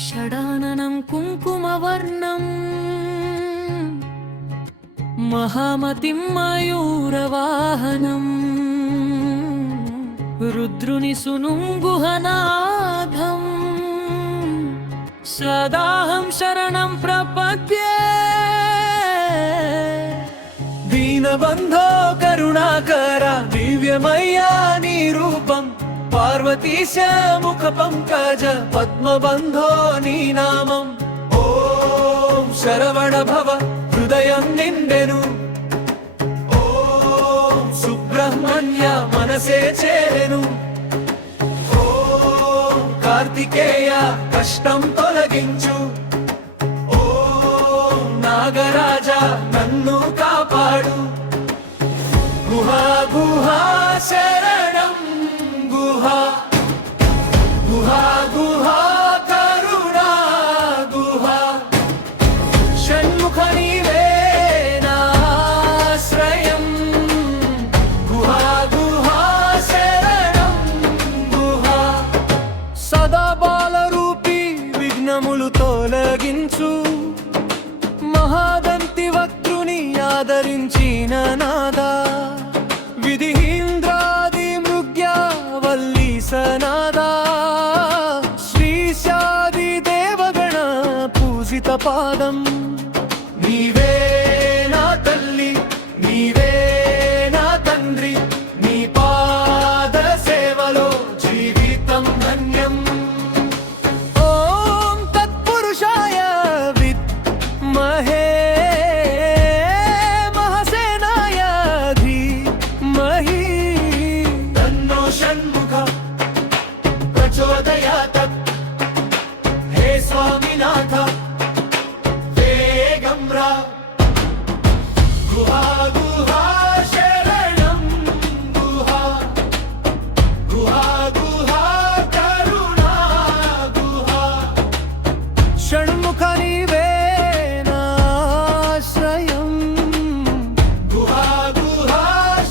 షడాననం కుంకుమవర్ణం మహామతిం మయూరవాహనం రుద్రుని సునుంగుహనాథం సదాహం శరణం ప్రపద్యే దీనబంధో కరుణాకర దివ్యమయ్యా నీ రూపం పార్వతీశ ముఖ పంకజ పద్మబంధో నీ నామం ఓం శరవణ భవ హృదయం నిండెను ఓం సుబ్రహ్మణ్య మనసే చేరెను ఓం కార్తికేయ కష్టం తొలగించు ఓం నాగరాజ నన్ను కాపాడు గుహా గుహా శరణం గుహా గుహా గుహా కరుణా గుహా షణ్ముఖ నీవే నాశ్రయం గుహా గుహా శరణం గుహా సదా బాలరూపి విఘ్నములు తొలగించు మహాదంతి వక్రుని ఆదరించిన నాదా విధిహీంద్రాది మృగ్యావల్లి సనాదా శ్రీశాది దేవగణ పూజిత పాదం నీవే నా తల్లి నీవే నా తండ్రి నీ పాద సేవలో జీవితం ధన్యం ఓం తత్పురుషాయ విద్మహే మహాసేనాయ ధీమహి తన్నో షణ్ముఖ ప్రచోదయాత్ హే స్వామినాథ వేగం రా గుహా గుహా శరణం గుహా గుహా గుహా కరుణా గుహా షణ్ముఖ నీవే నాశ్రయం గుహా గుహా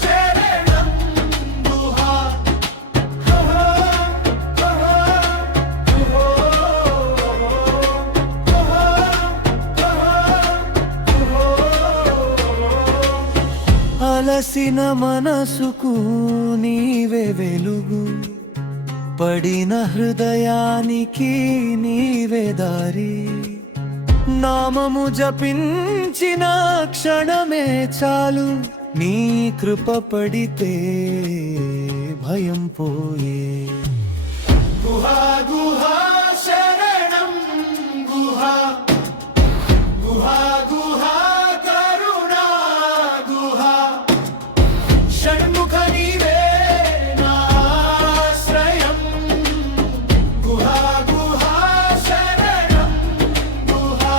శరణం గుహా అలసిన మనసుకు నీవే వెలుగు పడిన హృదయానికి నీవే దారి నామము జపించిన క్షణమే చాలు నీ కృప పడితే భయం పోయే గుహా గుహా శరణం గుహా గుహా గుహా కరుణా గుహా షణ్ముఖ నీవే నాశ్రయం గుహా గుహా శరణం గుహా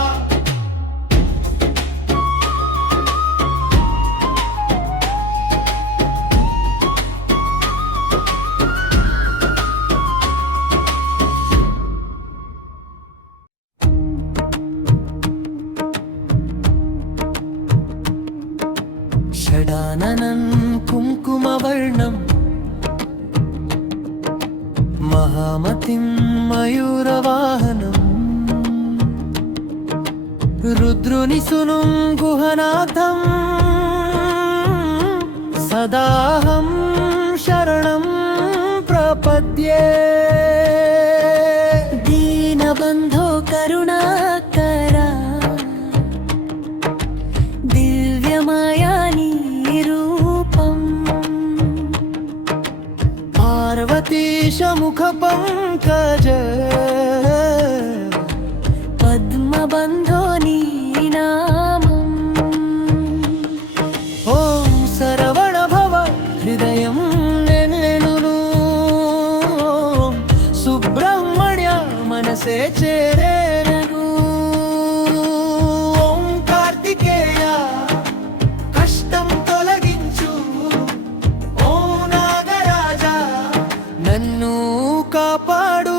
షడాననం కుంకుమవర్ణం మహామతిం మయూరవాహనం రుద్రుని సునుంగుహనాథం సదాహం శరణం ప్రపద్యే దీనబంధో కరుణాకరా దివ్యమాయా నీ రూపం పార్వతీశ ముఖ పంకజ పద్మబంధో నీ నామం ఓం శరవణ భవ హృదయం నిండెను సుబ్రహ్మణ్య మనసే చేరెను ఓం కార్తికేయ కష్టం తొలగించు ఓం నాగరాజ నన్ను కాపాడు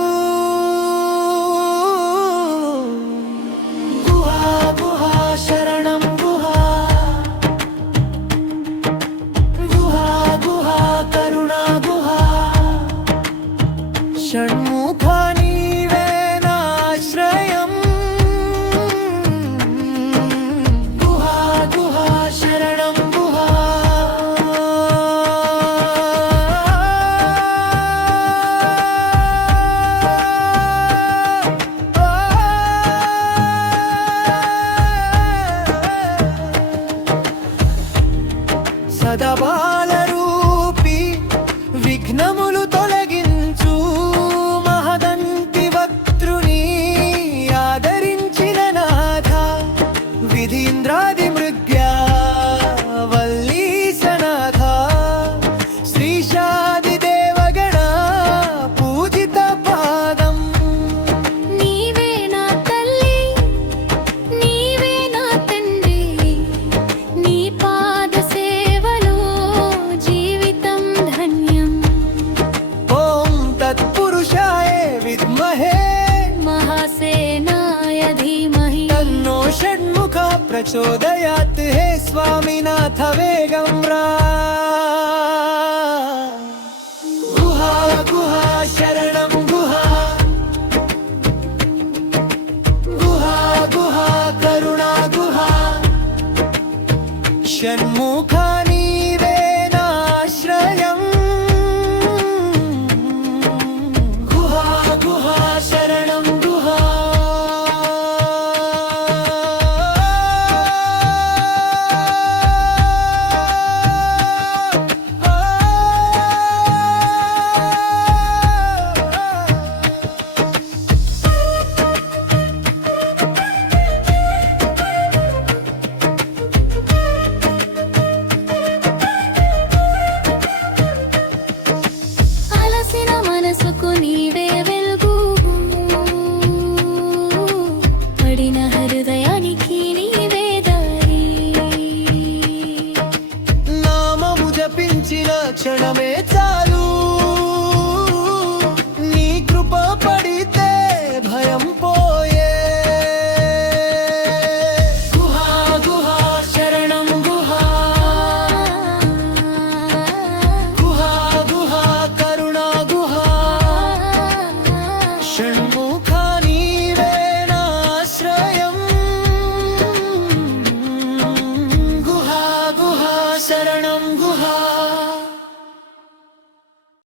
గుహా గుహా శరణం గుహా గుహా గుహా కరుణా గుహా షణ్ముఖ నీవే నాశ్రయం प्रचोदयात् हे स्वामिनाथ वेगं रा गुहा गुहा शरणं गुहा गुहा गुहा करुणा गुहा षण्मुखा नीवेनाश्रयम् गुहा गुहा शरणं गुहा అలసిన మనసుకు నీవే వెలుగు పడిన హృదయానికి నీవే దారి నామము జపించిన క్షణమే చాలు నీ కృప పడితే భయం పోయే గుహా గుహా శరణం గుహా గుహా గుహా కరుణా గుహా షణ్ముఖ